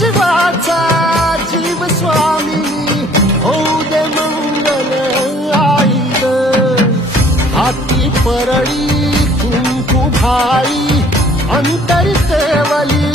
जीवाचा जीव स्वामिनी होऊ दे मंगल आई ग हाती परळी कुंकू भाई अंतर केवली